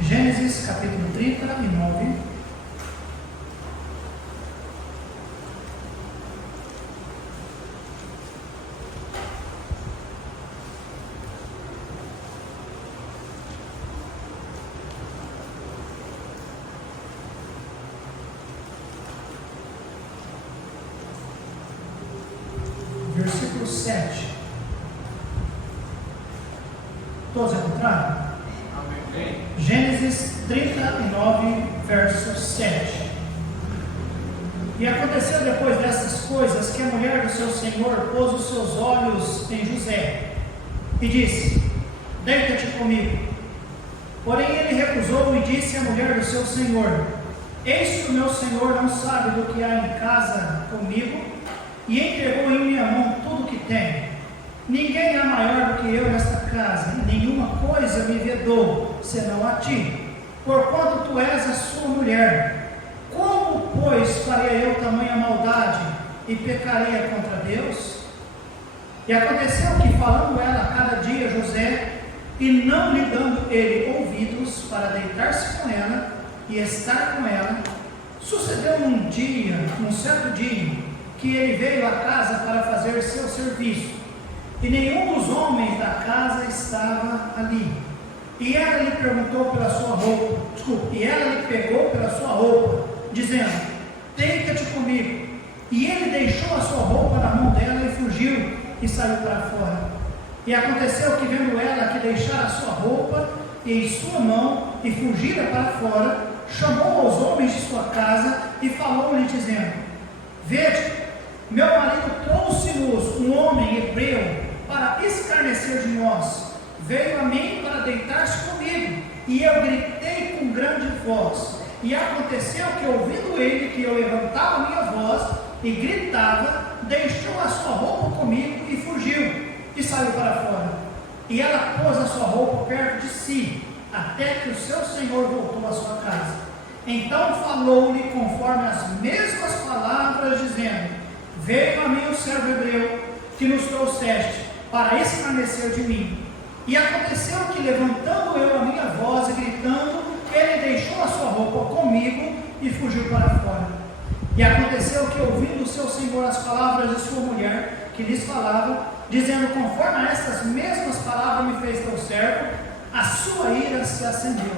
Gênesis capítulo 39. Versículo 7. Todos encontraram? Amém. Gênesis 39, verso 7. E aconteceu depois dessas coisas que a mulher do seu senhor pôs os seus olhos em José e disse: deita-te comigo. Porém ele recusou e disse à mulher do seu senhor: eis que o meu senhor não sabe do que há em casa comigo, e entregou em minha mão tudo o que tem. Ninguém há maior do que eu nesta casa, e nenhuma coisa me vedou, senão a ti, porquanto tu és a sua mulher. Como, pois, faria eu tamanha maldade, e pecaria contra Deus? E aconteceu que, falando ela a cada dia José, e não lhe dando ele ouvidos para deitar-se com ela e estar com ela, sucedeu um certo dia, que ele veio à casa para fazer seu serviço, e nenhum dos homens da casa estava ali. E ela lhe perguntou pela sua roupa, e ela lhe pegou pela sua roupa, dizendo: deita-te comigo. E ele deixou a sua roupa na mão dela e fugiu e saiu para fora. E aconteceu que, vendo ela que deixara a sua roupa em sua mão e fugira para fora, chamou aos homens de sua casa e falou-lhe, dizendo: vede, meu marido trouxe-nos um homem hebreu para escarnecer de nós. Veio a mim para deitar-se comigo, e eu gritei com grande voz. E aconteceu que, ouvindo ele que eu levantava minha voz e gritava, deixou a sua roupa comigo e fugiu, e saiu para fora. E ela pôs a sua roupa perto de si, até que o seu senhor voltou à sua casa. Então falou-lhe conforme as mesmas palavras, dizendo: veio a mim o servo hebreu que nos trouxeste para escarnecer de mim. E aconteceu que, levantando eu a minha voz e gritando, ele deixou a sua roupa comigo e fugiu para fora. E aconteceu que, ouvindo o seu senhor as palavras de sua mulher, que lhes falava, dizendo: conforme a estas mesmas palavras me fez teu servo, a sua ira se acendeu.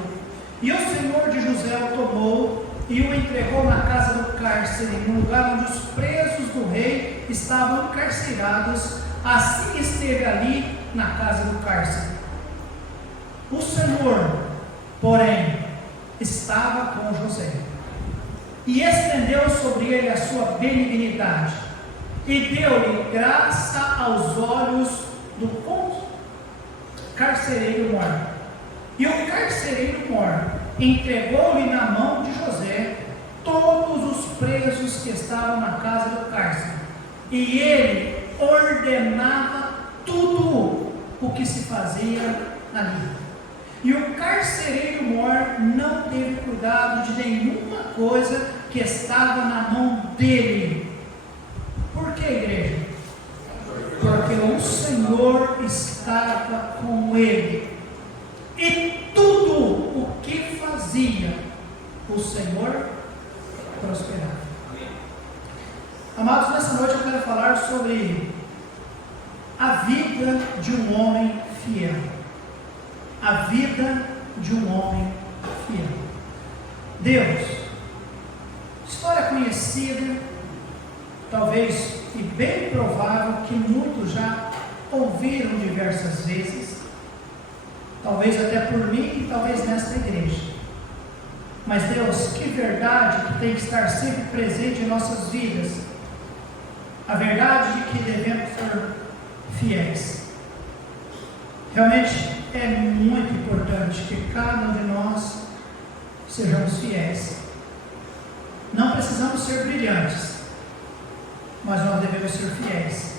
E o senhor de José o tomou e o entregou na casa do cárcere, no lugar onde os presos do rei estavam encarcerados. Assim esteve ali na casa do cárcere. O Senhor, porém, estava com José, e estendeu sobre ele a sua benignidade, e deu-lhe graça aos olhos do carcereiro mor. E o carcereiro mor entregou-lhe na mão de José todos os presos que estavam na casa do cárcere, e ele ordenava tudo o que se fazia ali. E o carcereiro mor não teve cuidado de nenhuma coisa que estava na mão dele. Por que, igreja? Porque o Senhor estava com ele, e tudo o que fazia, o Senhor prosperava. Amados, nessa noite eu quero falar sobre a vida de um homem fiel. A vida de um homem fiel. Deus, história conhecida, talvez e bem provável que muitos já ouviram diversas vezes, talvez até por mim e talvez nesta igreja. Mas Deus, que verdade que tem que estar sempre presente em nossas vidas. A verdade de que devemos ser fiéis. Realmente é muito importante que cada um de nós sejamos fiéis. Não precisamos ser brilhantes, mas nós devemos ser fiéis.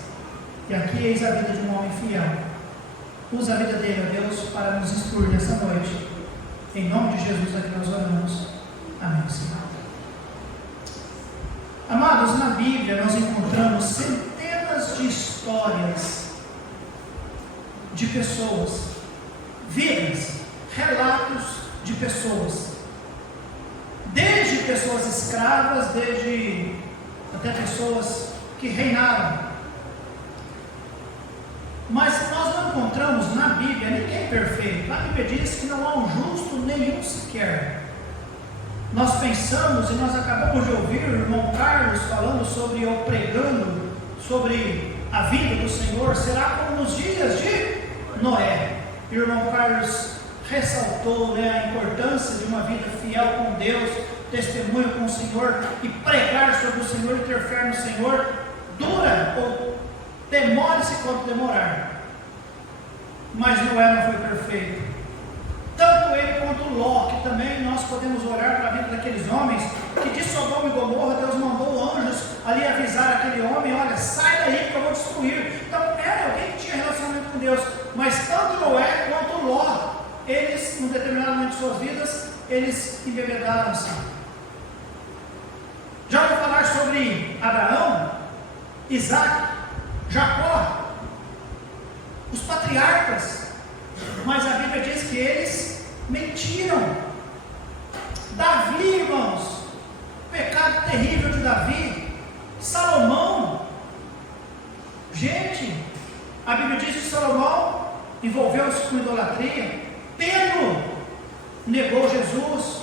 E aqui eis a vida de um homem fiel. Usa a vida dele, ó Deus, para nos instruir nessa noite. Em nome de Jesus aqui nós oramos. Amém, Senhor. Amados, na Bíblia nós encontramos centenas de histórias de pessoas, vidas, relatos de pessoas, desde pessoas escravas, desde até pessoas que reinaram. Mas nós não encontramos na Bíblia ninguém perfeito. A Bíblia diz que não há um justo nenhum sequer. Nós pensamos, e nós acabamos de ouvir o irmão Carlos falando sobre, ou pregando sobre a vida do Senhor, será como nos dias de Noé. E o irmão Carlos ressaltou, a importância de uma vida fiel com Deus, testemunho com o Senhor, e pregar sobre o Senhor e ter fé no Senhor, dura ou demore-se quanto demorar. Mas Noé não foi perfeito. Tanto ele quanto Ló, que também nós podemos olhar para a vida daqueles homens, que de Sodoma e Gomorra Deus mandou anjos ali avisar aquele homem: olha, sai daí que eu vou destruir. Então era alguém que tinha relacionamento com Deus. Mas tanto Noé quanto Ló, eles, num determinado momento de suas vidas, eles embebedaram-se. Já vou falar sobre Abraão, Isaac, Jacó, os patriarcas, mas a Bíblia diz que eles mentiram. Davi, irmãos, pecado terrível de Davi. Salomão, gente, a Bíblia diz que Salomão envolveu-se com idolatria. Pedro negou Jesus.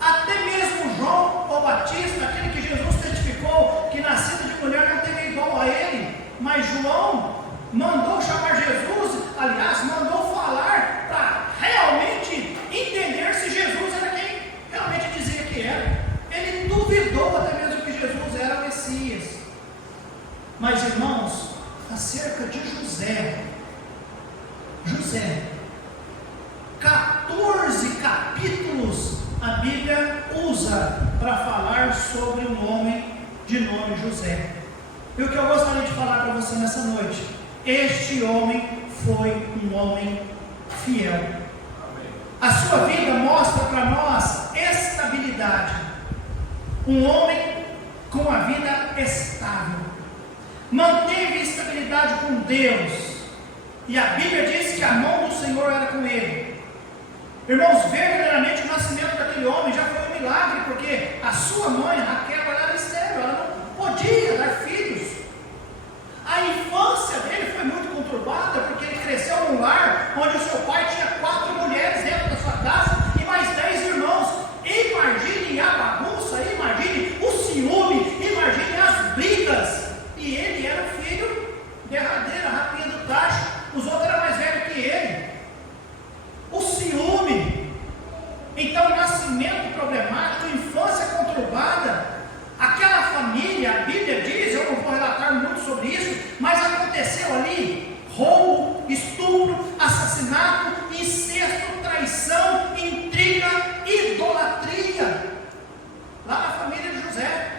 Até mesmo João o Batista, aquele que Jesus testificou que nascido de mulher não teve igual a ele, mas João mandou chamar Jesus, aliás, mandou falar para realmente entender se Jesus era quem realmente dizia que era. Ele duvidou até mesmo que Jesus era o Messias. Mas, irmãos, acerca de José, 14 capítulos a Bíblia usa para falar sobre um homem de nome José. E o que eu gostaria de falar para você nessa noite: este homem foi um homem fiel. A sua vida mostra para nós estabilidade. Um homem com a vida estável, manteve estabilidade com Deus, e a Bíblia diz que a mão do Senhor era com ele. Irmãos, verdadeiramente o nascimento daquele homem já foi um milagre, porque a sua mãe, Raquel, ela era estéril, ela não podia dar filhos. A infância dele foi muito conturbada, porque ele cresceu num lar onde o seu pai tinha 4 mulheres dentro da sua casa e mais 10 irmãos. Imagine a bagunça, imagine o ciúme, imagine as brigas. E ele era o filho derradeiro, a rapinha do tacho, os outros eram mais velhos que ele. O ciúme. Então, nascimento problemático, infância conturbada. Aquela família, a Bíblia diz, eu não vou relatar muito sobre isso, mas aconteceu ali roubo, estupro, assassinato, incesto, traição, intriga, idolatria, lá na família de José.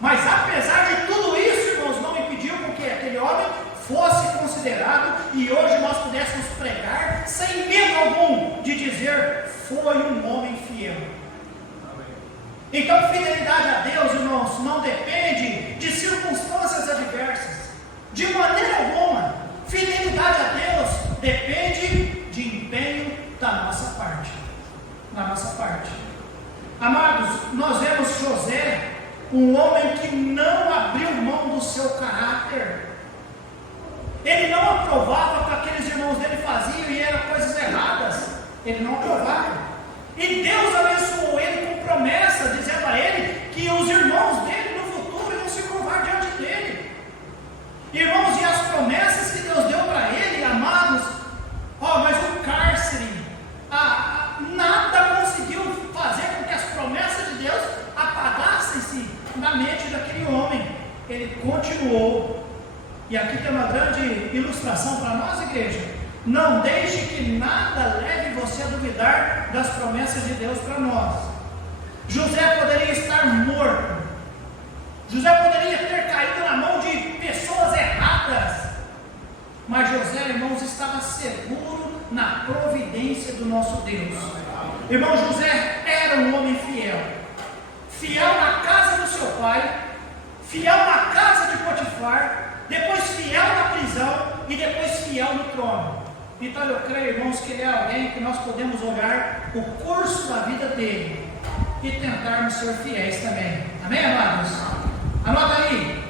Mas apesar de tudo isso, irmãos, não impediu que aquele homem fosse considerado, e hoje nós pudéssemos pregar sem medo algum de dizer: foi um homem fiel. Então, fidelidade a Deus, irmãos, não depende de circunstâncias adversas, de maneira alguma. Fidelidade a Deus depende de empenho da nossa parte. Amados, nós vemos José, um homem que não abriu mão do seu caráter. Ele não aprovava o que aqueles irmãos dele faziam e eram coisas erradas. Ele não aprovava. E Deus abençoou ele com promessa, dizendo a ele que os irmãos dele no futuro iam se curvar diante dele. Irmãos, e as promessas que Deus deu para ele, amados, mas o cárcere, nada conseguiu fazer com que as promessas de Deus apagassem-se na mente daquele homem. Ele continuou. E aqui tem uma grande ilustração para nós, igreja. Não deixe que nada leve você a duvidar das promessas de Deus para nós. José poderia estar morto. José poderia ter caído na mão de pessoas erradas. Mas José, irmãos, estava seguro na providência do nosso Deus. Irmão, José era um homem fiel. Fiel na casa do seu pai, fiel na casa de Potifar, depois fiel na prisão e depois fiel no trono. Então eu creio, irmãos, que ele é alguém que nós podemos olhar o curso da vida dele e tentarmos ser fiéis também. Amém, amados? Anota aí.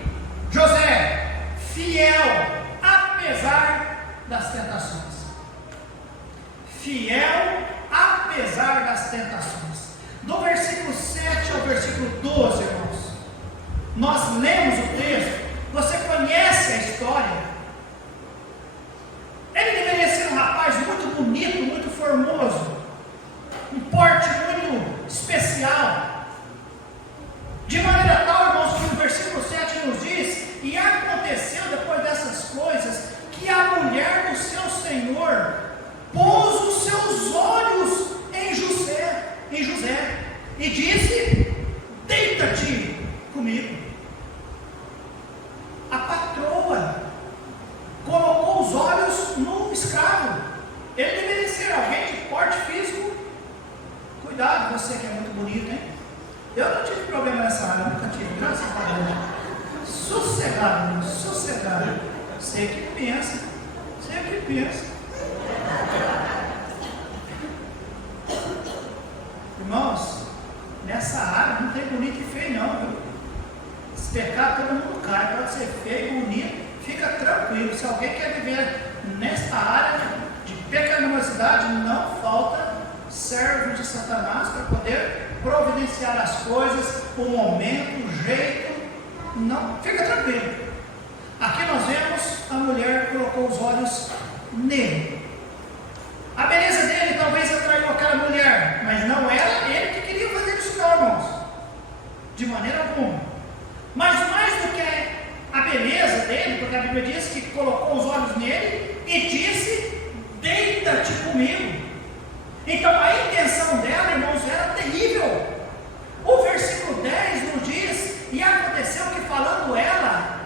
José, fiel apesar das tentações. Fiel apesar das tentações. Do versículo 7 ao versículo 12, irmãos, nós lemos o texto. Você conhece a história. Ele deveria ser um rapaz muito bonito, muito formoso, um porte muito especial, de maneira tal, irmãos, que o versículo 7 nos diz: e aconteceu depois dessas coisas, que a mulher do seu senhor pôs os seus olhos em José, e disse: deita-te comigo. A patroa colocou os olhos no escravo. Ele deveria ser alguém de porte físico. Cuidado, você que é muito bonito, hein? Eu não tive problema nessa área, nunca tive, graças a Deus. Sossegado, sossegado. Sei que pensa. Irmãos, nessa área não tem bonito e feio não, viu? Se pecar, todo mundo cai. Pode ser feio, bonito, fica tranquilo. Se alguém quer viver nesta área de pecaminosidade, não falta servo de Satanás para poder providenciar as coisas, o momento, o jeito. Não, fica tranquilo. Aqui nós vemos a mulher colocou os olhos nele. A beleza dele talvez atraiu aquela mulher, mas não era ele que queria fazer isso, não, irmãos, de maneira alguma. Mas mais do que a beleza dele, porque a Bíblia diz que colocou os olhos nele e disse: deita-te comigo. Então a intenção dela, irmãos, era terrível. O versículo 10 nos diz: e aconteceu que, falando ela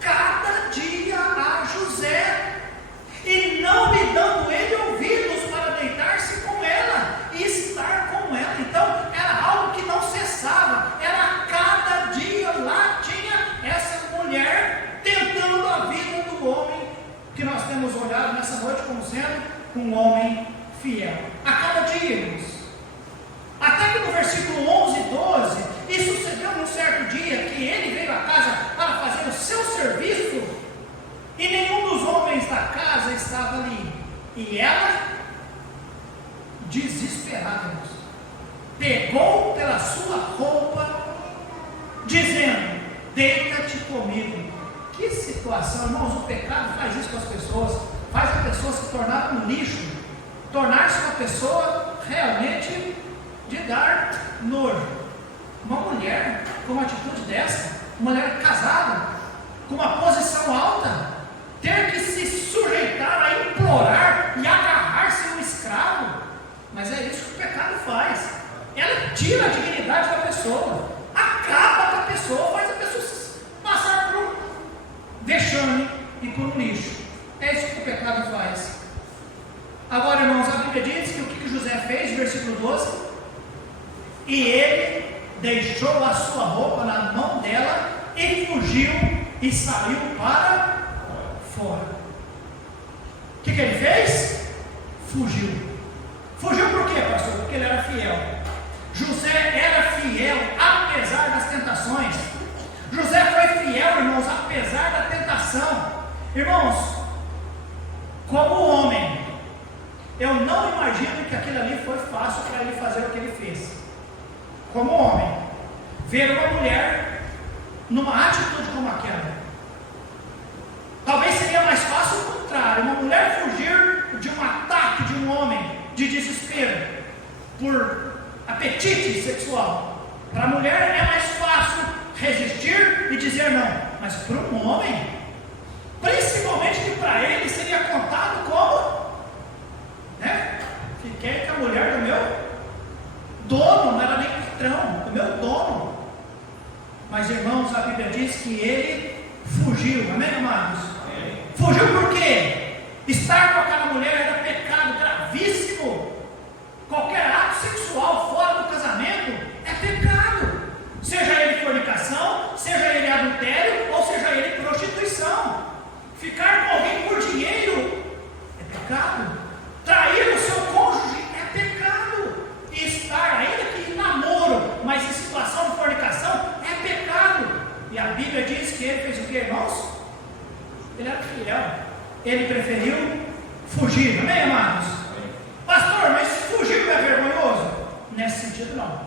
cada dia a José, e não lhe dando ele ouvidos para deitar-se com ela e estar com ela. Então era algo que não cessava, era cada dia lá tinha essa mulher tentando a vida do homem que nós temos olhado nessa noite como sendo um homem fiel. A cada dia, irmãos. Até que no versículo 11 e 12, e sucedeu num certo dia que ele veio à casa para fazer o seu serviço, e nenhum dos homens da casa estava ali. E ela, desesperada, irmãos, pegou pela sua roupa, dizendo: deita-te comigo. Que situação, irmãos. O pecado faz isso com as pessoas, faz a pessoa se tornar um lixo, tornar-se uma pessoa realmente de dar nojo. Uma mulher com uma atitude dessa, uma mulher casada, com uma posição alta, ter que se sujeitar a implorar e agarrar-se a um escravo. Mas é isso que o pecado faz. Ela tira a dignidade da pessoa, acaba com a pessoa, faz a pessoa passar por um vexame e por um lixo. É isso que o pecado faz. Agora, irmãos, a Bíblia diz que o que José fez, versículo 12: e ele deixou a sua roupa na mão dela e fugiu e saiu para fora. O que ele fez? Fugiu. Fugiu por quê, pastor? Porque ele era fiel. José era fiel apesar das tentações. José foi fiel, irmãos, apesar da tentação. Irmãos, como homem, eu não imagino que aquilo ali foi fácil para ele fazer o que ele fez. Como homem, ver uma mulher numa atitude como aquela. Talvez seria mais fácil o contrário, uma mulher fugir de um ataque de um homem de desespero por apetite sexual. Para a mulher é mais fácil resistir e dizer não, mas para um homem, principalmente que para ele seria contado como, né? Fiquei com a mulher do meu dono, não era nem patrão, do meu dono. Mas, irmãos, a Bíblia diz que ele fugiu, amém, amados? Amém. Fugiu por quê? Estar com aquela mulher era pecado gravíssimo. Qualquer ato sexual fora do casamento é pecado, seja ele fornicação, seja ele adultério, ou seja ele prostituição. Ficar com alguém por dinheiro nesse sentido não.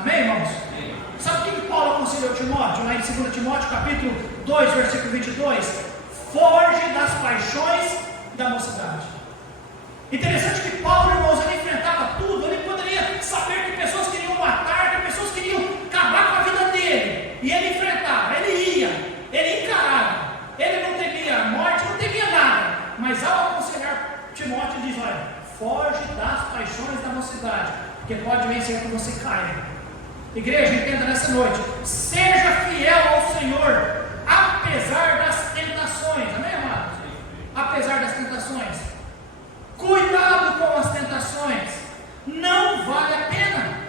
Amém, irmãos? Amém. Sabe o que Paulo aconselhou Timóteo? Lá em 2 Timóteo, capítulo 2, versículo 22. Foge das paixões da mocidade. Interessante que Paulo, irmãos, ele enfrentava tudo. Ele poderia saber que pessoas queriam matar, que pessoas queriam acabar com a vida dele. E ele enfrentava, ele ia, ele encarava. Ele não temia a morte, não temia nada. Mas ao aconselhar Timóteo, ele diz: olha, foge das paixões da mocidade, porque pode vencer que você caia. Igreja, entenda nessa noite: seja fiel ao Senhor, apesar das tentações. Amém, amados? Apesar das tentações. Cuidado com as tentações. Não vale a pena.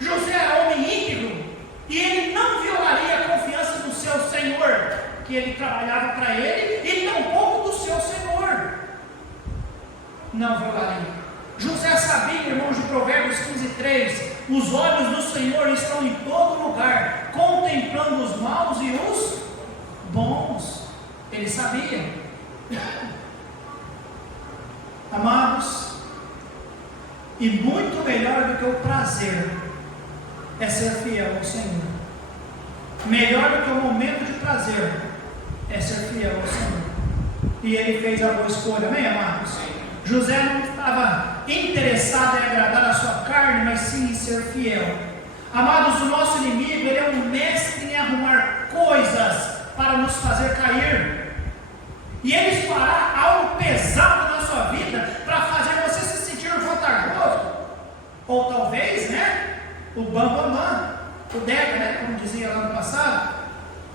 José era homem íntegro e ele não violaria a confiança do seu Senhor, que ele trabalhava para ele, e tampouco do seu Senhor. Não violaria. José sabia, irmãos, de Provérbios 15:3, os olhos do Senhor estão em todo lugar, contemplando os maus e os bons. Ele sabia. Amados, e muito melhor do que o prazer é ser fiel ao Senhor. Melhor do que o momento de prazer é ser fiel ao Senhor. E ele fez a boa escolha, amém, amados? José não estava interessado em agradar a sua carne, mas sim em ser fiel. Amados, o nosso inimigo, ele é um mestre em arrumar coisas para nos fazer cair. E ele fará algo pesado na sua vida para fazer você se sentir vantajoso. Ou talvez, né? O bambambam, o Deca, né? Como dizia lá no passado.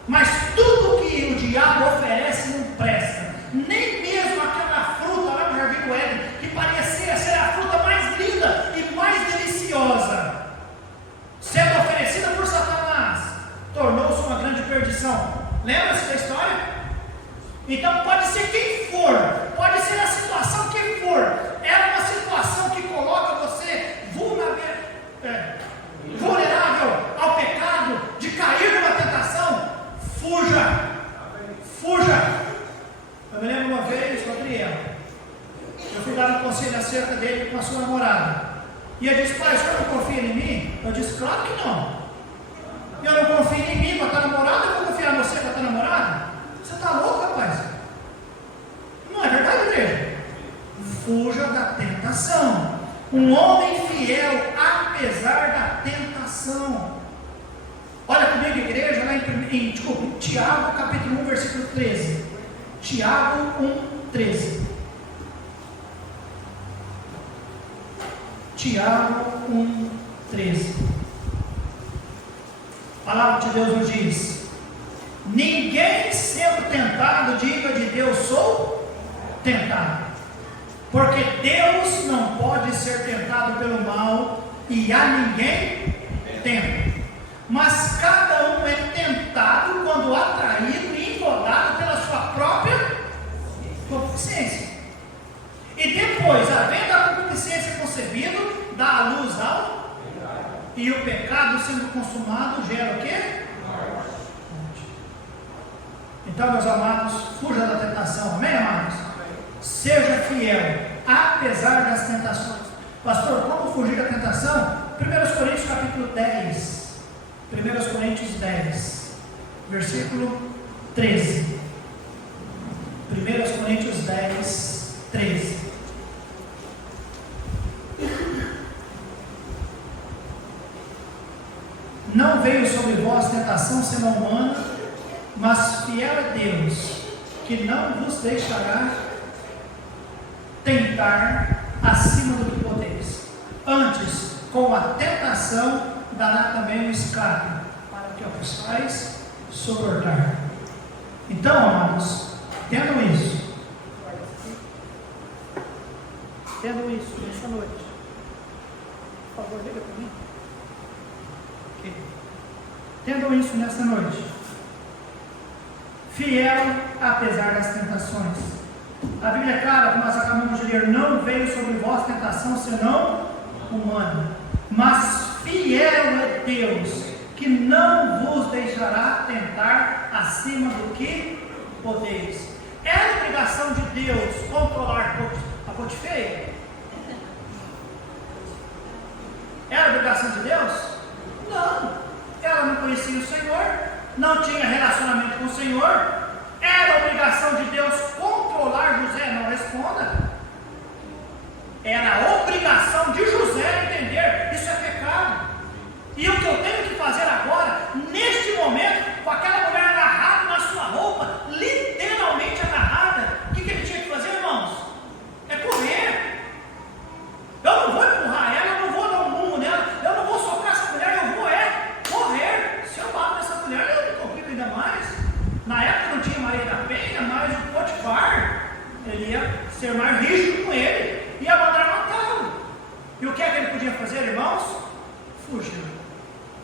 Mas tudo que o diabo oferece não presta. Nem mesmo aquela fruta lá no Jardim do Éden, que parecia ser a fruta mais linda e mais deliciosa, sendo oferecida por Satanás, tornou-se uma grande perdição. Lembra-se da história? Então pode ser quem for, pode ser a situação que for, é uma situação que coloca você vulnerável ao pecado, de cair numa tentação. Fuja, fuja. Eu me lembro uma vez, Gabriel, eu fui dar um conselho acerca dele com a sua namorada, e ele disse: pai, o senhor não confia em mim? Eu disse: claro que não. Eu não confio em mim com a tua namorada, eu vou confiar em você com a tua namorada? Você está louco, rapaz? Não é verdade, igreja? Fuja da tentação. Um homem fiel, apesar da tentação. Olha comigo, igreja, lá em Tiago, capítulo 1, versículo 13. Tiago 1, 13. Tiago 1, 13. A palavra de Deus nos diz: ninguém sendo tentado diga de Deus: sou tentado, porque Deus não pode ser tentado pelo mal, e a ninguém tenta, mas cada um é tentado quando atraído e envolado pela sua própria concupiscência, e depois, havendo a concupiscência concebido, dá a luz ao, e o pecado sendo consumado gera o quê? Então, meus amados, fuja da tentação, amém, amados? Seja fiel, apesar das tentações. Pastor, como fugir da tentação? 1 Coríntios capítulo 10, 1 Coríntios 10, versículo 13. 1 Coríntios 10, 13. Não veio sobre vós tentação senão humana, mas fiel é Deus, que não vos deixará tentar acima do que podeis. Antes, com a tentação, dará também um escape, para que o possais suportar. Então, amados, entendam isso. Entendam isso nessa noite. Por favor, liga para mim. Okay. Entendam isso nessa noite. Fiel apesar das tentações. A Bíblia é clara, como nós acabamos de ler: não veio sobre vós tentação senão humana, mas fiel é Deus, que não vos deixará tentar acima do que podeis. É obrigação de Deus controlar a Potifeia? É obrigação de Deus? Não. Ela não conhecia o Senhor, não tinha relacionamento com o Senhor. Era obrigação de Deus controlar José? Não responda. Era obrigação de José entender: isso é pecado. E o que eu tenho que fazer agora, neste momento, com aquela mulher agarrada na sua roupa, literalmente agarrada, o que ele tinha que fazer, irmãos? É correr. Eu não vou empurrar ela, eu não vou dar um murro nela, eu não vou socar essa mulher, eu vou correr. Se eu bato nessa mulher, eu me complico ainda mais. Na época não tinha Maria da Penha, mas o Potifar, ele ia ser mais rígido com ele, ia mandar matá-lo. E o que é que ele podia fazer, irmãos? Fugir.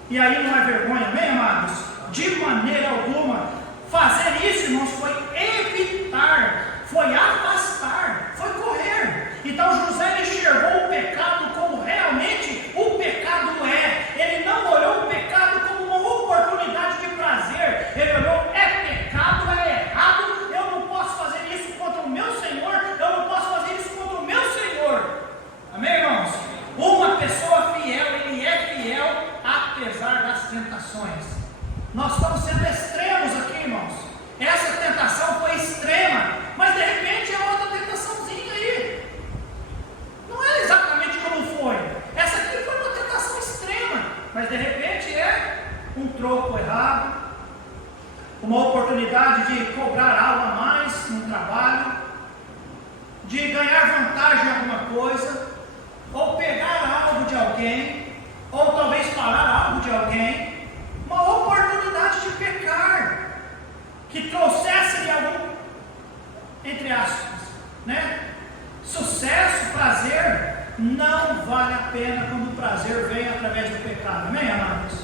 E aí não é vergonha, amém, amados? De maneira alguma. Fazer isso, irmãos, foi evitar, foi afastar, foi correr. Então José enxergou o pecado como realmente o pecado é. Ele não olhou o pecado como uma oportunidade de prazer. Ele olhou: é pecado, é errado, eu não posso fazer isso contra o meu Senhor, eu não posso fazer isso contra o meu Senhor. Amém, irmãos? Uma pessoa fiel, ele é fiel apesar das tentações. Nós estamos sendo extremos aqui, irmãos. Essa tentação foi extrema, mas de repente é outra tentaçãozinha aí. Não é exatamente como foi. Essa aqui foi uma tentação extrema, mas de repente é um troco errado, uma oportunidade de cobrar algo a mais no trabalho, de ganhar vantagem em alguma coisa, ou pegar algo de alguém, ou talvez falar algo de alguém, uma oportunidade de pecar, que trouxesse-lhe algum, entre aspas, né? Sucesso, prazer. Não vale a pena quando o prazer vem através do pecado, amém, amados?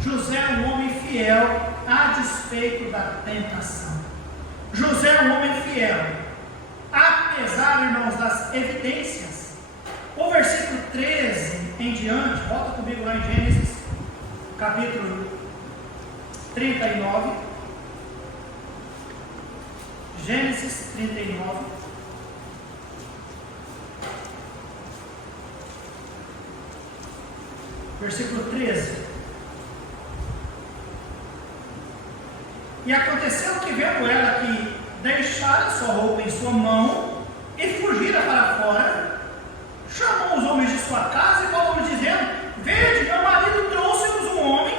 José é um homem fiel a despeito da tentação. José é um homem fiel, apesar, irmãos, das evidências. O versículo 13 em diante, volta comigo lá em Gênesis, capítulo 39. Gênesis 39. Versículo 13. E aconteceu que, vendo ela que deixara sua roupa em sua mão e fugira para fora, chamou os homens de sua casa e falou-lhes dizendo: vede, meu marido trouxe-nos um homem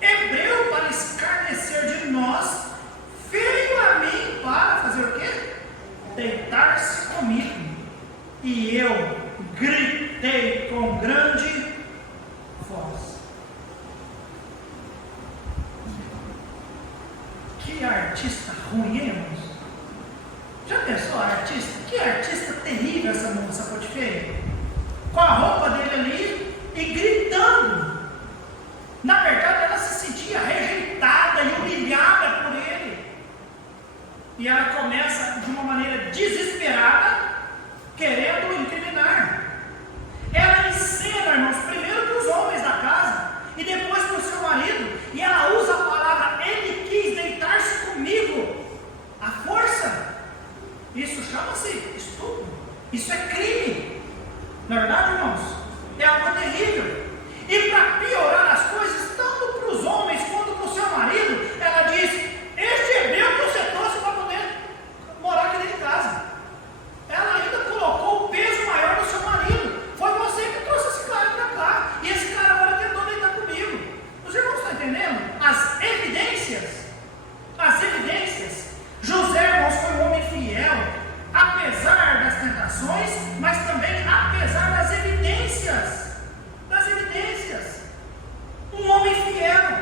hebreu para escarnecer de nós, veio a mim para fazer o quê? Deitar-se comigo. E eu gritei com grande voz. Que artista ruim, hein, irmãos? Já pensou a artista? Que artista terrível essa moça Potifar, com a roupa dele ali e gritando. Na verdade, ela se sentia rejeitada e humilhada por ele. E ela começa de uma maneira desesperada, querendo o incriminar. Ela ensina, irmãos, primeiro para os homens da casa e depois para o seu marido. E ela usa a palavra: ele quis deitar-se comigo. A força. Isso chama-se estupro. Isso é crime. Na verdade, irmãos, é algo terrível. E para piorar as coisas, tanto para os homens quanto para o seu marido, ela diz: este hebreu que você trouxe para poder morar aqui dentro de casa. Ela ainda colocou o peso maior no seu marido. Foi você que trouxe esse cara para cá. E esse cara agora tentou deitar comigo. Os irmãos estão entendendo? As evidências. As evidências. José, irmãos, foi um homem fiel, apesar das tentações, mas também apesar das evidências. Das evidências. Um homem fiel,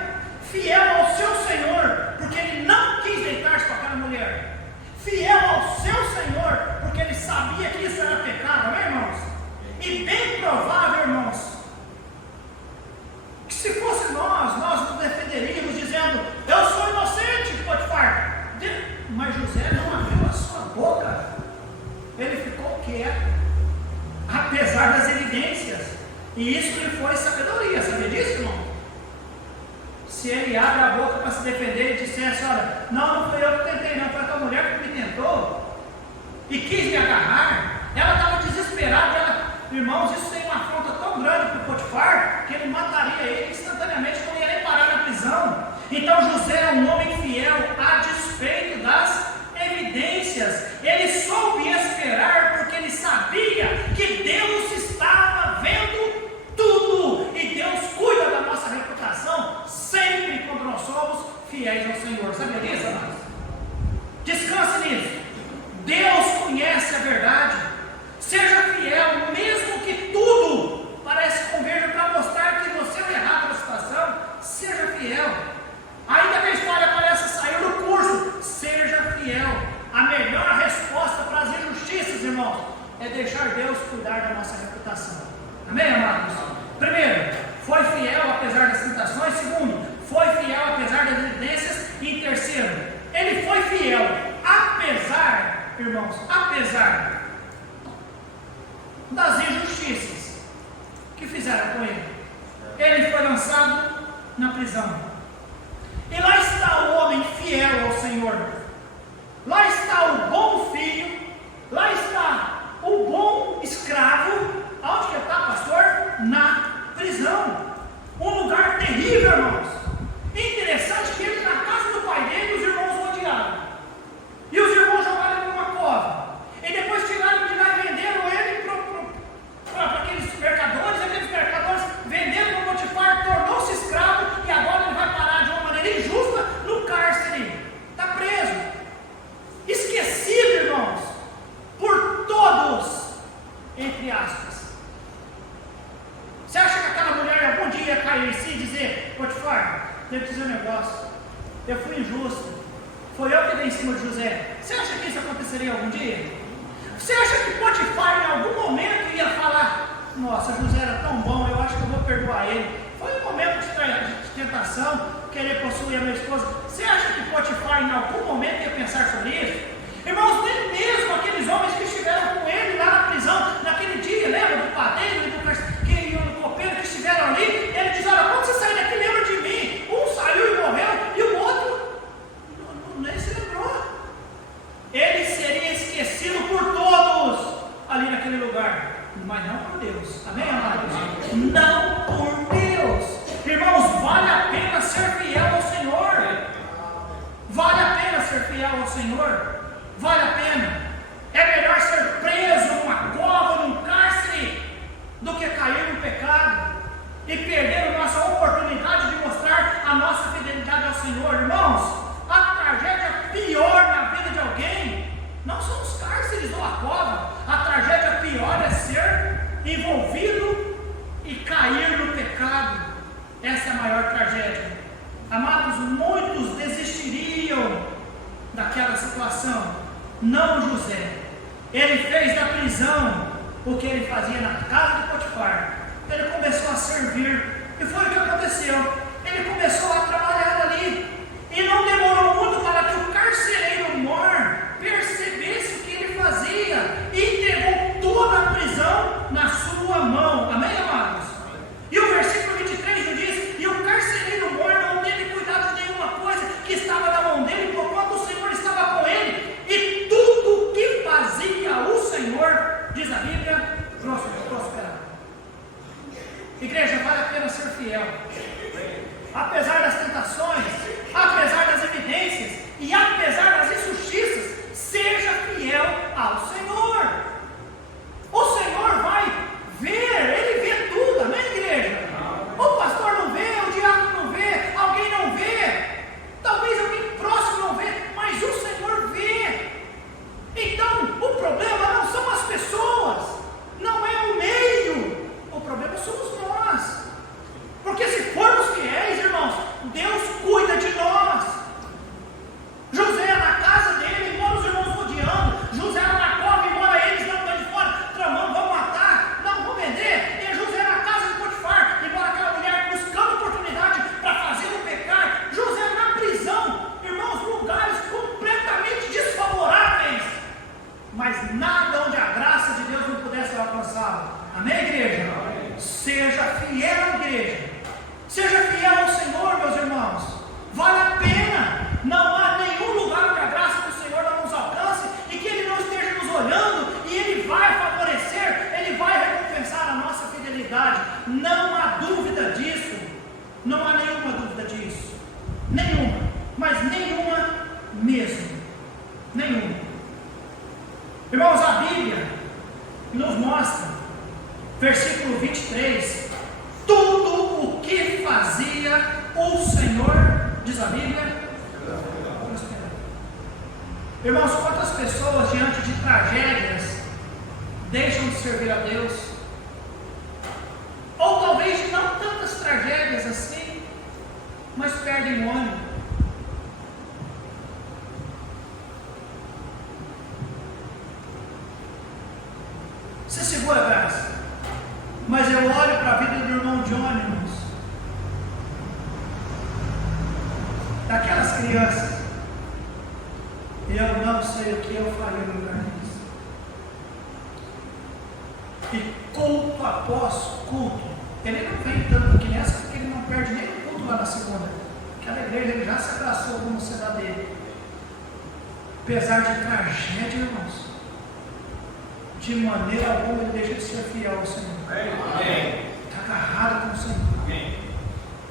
fiel ao seu Senhor, porque ele não quis deitar-se com aquela mulher. Fiel ao seu Senhor, porque ele sabia que isso era pecado, amém, irmãos? E bem provável, irmãos, que se fosse nós nos defenderíamos dizendo: eu sou inocente, Potifar. Mas José não abriu a sua boca. Ele ficou quieto, apesar das evidências. E isso lhe foi sabedoria. Sabia disso, irmão? Se ele abre a boca para se defender e dissesse: olha, não fui eu que tentei, não, foi a tua mulher que me tentou e quis me agarrar. Ela estava desesperada. Irmãos, isso sem uma afronta tão grande para o Potifar que ele mataria ele instantaneamente, não ia nem parar na prisão. Então José é um homem fiel a despeito das evidências. Ele soube esperar porque ele sabia que Deus estava vendo tudo, e Deus cuida da nossa reputação sempre quando nós somos fiéis ao Senhor. Sabia disso, amados? Descanse nisso. Deus conhece a verdade. Seja fiel, mesmo que tudo parece convergir para mostrar que você é errado na situação. Seja fiel, ainda que a história pareça sair do curso. Seja fiel. A melhor resposta para as injustiças, irmãos, é deixar Deus cuidar da nossa reputação. Amém, amados? Primeiro, foi fiel apesar das tentações. Segundo, foi fiel apesar das evidências. E terceiro, ele foi fiel apesar, irmãos, apesar das injustiças que fizeram com ele. Ele foi lançado na prisão. E lá está o homem fiel ao Senhor. Lá está o bom filho. Lá está o bom escravo. Onde que está, pastor? Na prisão. Um lugar terrível, irmãos. Interessante que ele na casa do pai dele, os irmãos o odiaram. E os irmãos jogaram ele numa cova. E depois tiraram de lá e venderam ele para aqueles mercadores. Aqueles mercadores venderam para o Potifar, tornou-se escravo. E agora ele vai parar de uma maneira injusta no cárcere. Está preso. Esquecido, irmãos, por todos, entre aspas. Você acha que aquela mulher algum dia ia cair em si e dizer: Potifar, devo dizer um negócio, eu fui injusto, foi eu que dei em cima de José? Você acha que isso aconteceria algum dia? Você acha que Potifar em algum momento ia falar: nossa, José era tão bom, eu acho que eu vou perdoar ele? Foi um momento de tentação, querer possuir a minha esposa. Você acha que Potifar em algum momento ia pensar sobre isso? Irmãos, nem mesmo aqueles homens que estiveram com ele lá na prisão, naquele dia, lembra do padeiro e do copeiro que estiveram ali? Ele diz: olha, quando você sair daqui, lembra de mim. Um saiu e morreu, e o outro nem se lembrou. Ele seria esquecido por todos ali naquele lugar, mas não por Deus. Amém, amados? Não por Deus. Irmãos, vale a pena ser fiel ao Senhor. Vale a pena ser fiel ao Senhor. Vale a pena. É melhor ser preso numa cova, num cárcere, do que cair no pecado e perder a nossa oportunidade de mostrar a nossa fidelidade ao Senhor. Irmãos, a tragédia pior na vida de alguém não são os cárceres ou a cova. A tragédia pior é ser envolvido e cair no pecado. Essa é a maior tragédia. Amados, muitos desistiriam daquela situação. Não José. Ele fez da prisão o que ele fazia na casa de Potifar. Ele começou a servir. E foi o que aconteceu. Ele começou a trabalhar ali. E não demorou muito para que o carcereiro mor percebesse o que ele fazia e entregou toda a prisão na sua mão. Amém, amados? E o versículo 23 nos diz: e o carcereiro mor não teve cuidado de nenhuma coisa que estava na mão dele, porquanto o Senhor estava com ele, e tudo que fazia o Senhor, diz a Bíblia, prosperava. Igreja, vale a pena ser fiel. Apesar das tentações, apesar das evidências e apesar das injustiças, seja fiel ao Senhor. O Senhor vai ver, Ele vê tudo, amém, igreja? O pastor não vê, o diácono não vê, alguém não vê, talvez alguém próximo não vê, mas o Senhor vê. Então, o problema não são as pessoas, não é o meio, o problema somos nós. Porque se formos fiéis, irmãos, Deus cuida de nós. José na casa dele, embora os irmãos rodeando, José na cova, embora eles não estão de fora, tramando, vão matar, não vão vender. E José na casa de Potifar, embora aquela mulher buscando oportunidade para fazê-lo pecar. José na prisão, irmãos, lugares completamente desfavoráveis, mas nada onde a graça de Deus não pudesse alcançá-lo. Amém, igreja? Seja fiel, igreja. Seja fiel ao Senhor, meus irmãos. Vale a pena. Não há nenhum lugar onde a graça do Senhor não nos alcance e que Ele não esteja nos olhando, e Ele vai favorecer, Ele vai recompensar a nossa fidelidade. fidelidade. Não há dúvida disso. Não há nenhuma dúvida disso. Nenhuma. Mas nenhuma mesmo. Nenhuma. Irmãos, a Bíblia nos mostra, versículo 23, tudo o que fazia o Senhor, diz a Bíblia, prosperava. Irmãos, quantas pessoas diante de tragédias deixam de servir a Deus? Ou talvez não tantas tragédias assim, mas perdem o ânimo. Você segura a graça. Mas eu olho para a vida do irmão Johnny, irmãos. Daquelas crianças. E eu não sei o que eu faria no lugar deles. E culto após culto. Ele não vem tanto aqui nessa porque ele não perde nem o culto lá na segunda. Aquela igreja ele já se abraçou como será dele. Apesar de tragédia, irmãos, de maneira alguma ele deixa de ser fiel ao Senhor. Está agarrado com o Senhor. Amém.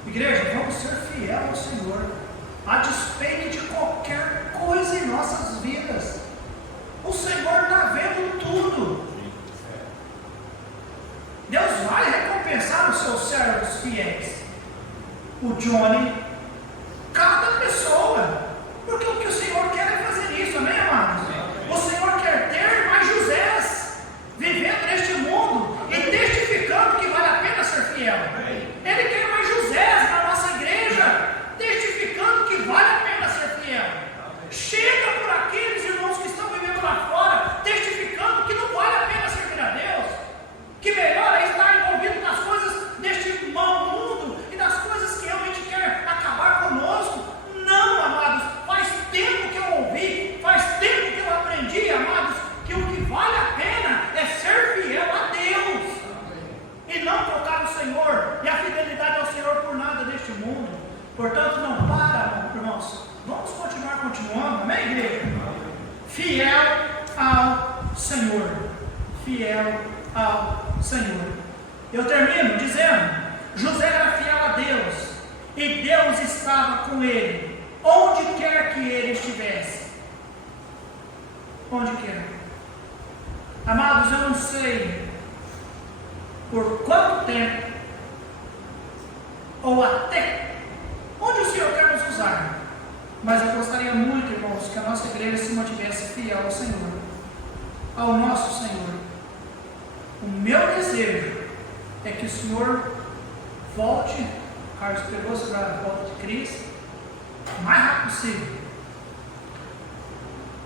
Igreja, vamos ser fiel ao Senhor, a despeito de qualquer coisa em nossas vidas. O Senhor está vendo tudo. Deus vai recompensar os seus servos fiéis. O Johnny, cada pessoa, porque o que o Senhor quer é fazer isso, amém, amados? O Senhor quer ter mais Josés vivendo neste mundo e testificando que vale a pena ser fiel. Ele quer mais Josés na nossa igreja, testificando que vale a pena ser fiel. Chega por aqueles irmãos que estão vivendo lá fora, testificando que não vale a pena servir a Deus, que melhor é estar envolvido nas coisas deste mau mundo e das coisas que realmente quer acabar conosco. Não, amados, faz tempo que eu ouvi, faz tempo que eu aprendi, amados, que o que vale a pena é ser fiel a Deus e não trocar o Senhor e a fidelidade ao Senhor por nada neste mundo. Portanto, não para, irmãos, vamos continuando, amém, igreja? Fiel ao Senhor, fiel ao Senhor. Eu termino dizendo, José era fiel a Deus e Deus estava com ele, onde quer que ele estivesse. Onde quer. Amados, eu não sei por quanto tempo ou até onde o Senhor quer nos usar, mas eu gostaria muito, irmãos, que a nossa igreja se mantivesse fiel ao Senhor, ao nosso Senhor. O meu desejo é que o Senhor volte, Carlos pegou sobre a volta de Cristo, o mais rápido possível.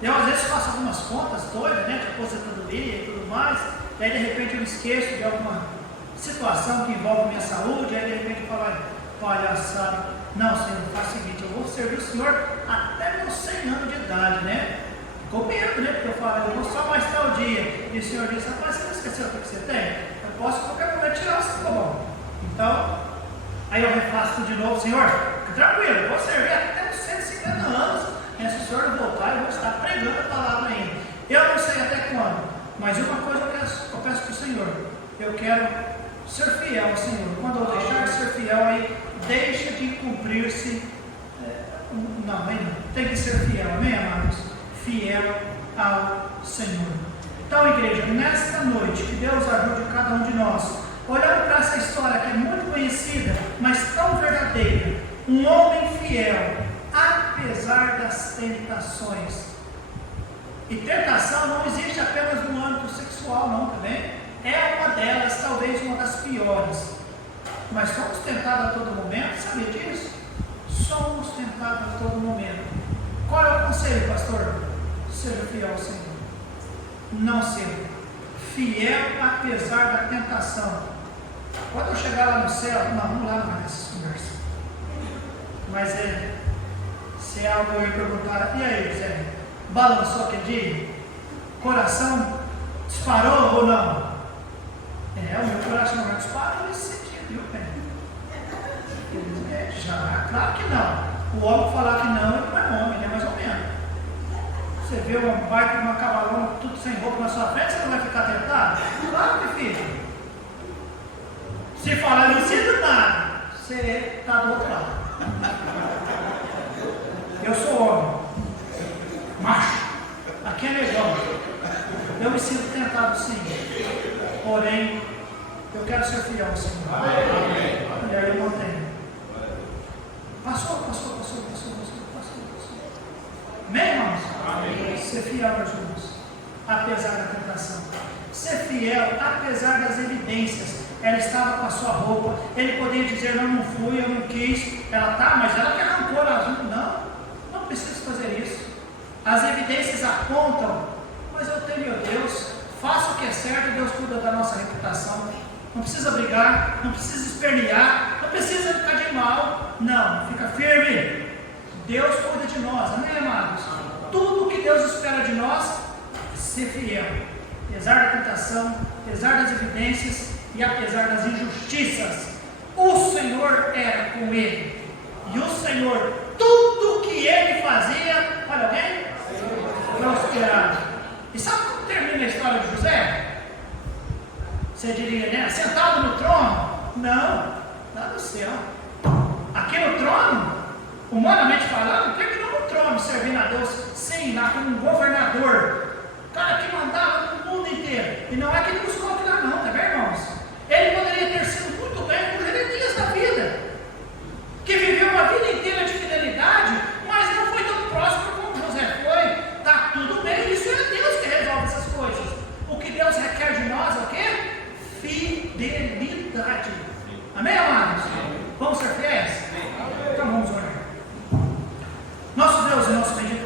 Eu às vezes faço algumas contas doidas, né, de aposentadoria e tudo mais, e aí de repente eu esqueço de alguma situação que envolve minha saúde, aí de repente eu falo, palhaçada, não, Senhor, faz o seguinte, eu vou servir o Senhor até meus 100 anos de idade, né? Ficou medo, né? Porque eu falo, eu vou só mais tal dia, e o Senhor disse, rapaz, você não esqueceu o que você tem? Eu posso a qualquer momento tirar o seu bom. Então, aí eu refaço tudo de novo, Senhor, fica tranquilo, eu vou servir até os 150 anos, e se o Senhor voltar, eu vou estar pregando a palavra ainda. Eu não sei até quando, mas uma coisa eu peço para o Senhor, eu quero ser fiel ao Senhor. Quando eu deixar de ser fiel, aí deixa de cumprir-se, não, tem que ser fiel, amém, amados? Fiel ao Senhor. Então, igreja, nesta noite, que Deus ajude cada um de nós, olhando para essa história que é muito conhecida, mas tão verdadeira, um homem fiel, apesar das tentações. E tentação não existe apenas no âmbito sexual, não, também. É uma delas, talvez uma das piores. Mas somos tentados a todo momento, sabe disso? Somos tentados a todo momento. Qual é o conselho, pastor? Seja fiel ao Senhor. Não seja fiel apesar da tentação. Quando eu chegar lá no céu, não, vamos lá mais conversa. Mas se é algo eu ia perguntar, e aí, Zé? Balançou aquele dia? Coração disparou ou não? O meu coração já disparou nesse sentido, viu, bem? Já, claro que não. O homem falar que não, ele não é homem, né? Mais ou menos. Você vê um pai com uma cavalona tudo sem roupa na sua frente, você não vai ficar tentado? Claro que fica. Se falar, não sinto nada, você está do outro lado. Eu sou homem, macho, aqui é negão. Eu me sinto tentado sim, porém, eu quero ser fiel ao Senhor. E aí eu mantenho. Passou. Amém, irmãos? Amém. Ser fiel a Jesus, apesar da tentação. Ser fiel, apesar das evidências. Ela estava com a sua roupa. Ele poderia dizer, não fui, eu não quis. Ela tá, mas ela que arrancou ela. Não preciso fazer isso. As evidências apontam, mas eu tenho meu Deus. Faça o que é certo, Deus cuida da nossa reputação. Não precisa brigar, não precisa espernear, não precisa ficar de mal. Não, fica firme. Deus cuida de nós, amém, amados? Tudo que Deus espera de nós é ser fiel, apesar da tentação, apesar das evidências e apesar das injustiças. O Senhor era com ele, e o Senhor, tudo que ele fazia, olha bem, prosperava. E sabe como termina a história de José? Você diria, né? Sentado no trono? Não, lá no céu. Aqui no trono, humanamente falando, terminou no trono, servindo a Deus, sim, lá como um governador, o cara que mandava no mundo inteiro. E não é que ele buscou aquilo lá não, tá bem, irmãos? Ele poderia ter sido muito bem com Jeremias da vida, que viveu uma vida inteira de fidelidade, mas não foi tão próspero como José foi. Está tudo bem, isso é Deus que resolve essas coisas. O que Deus requer de nós é o quê? Fidelidade. Amém, amados? Vamos ser fiéis? Então vamos orar. Nosso Deus e nosso bendito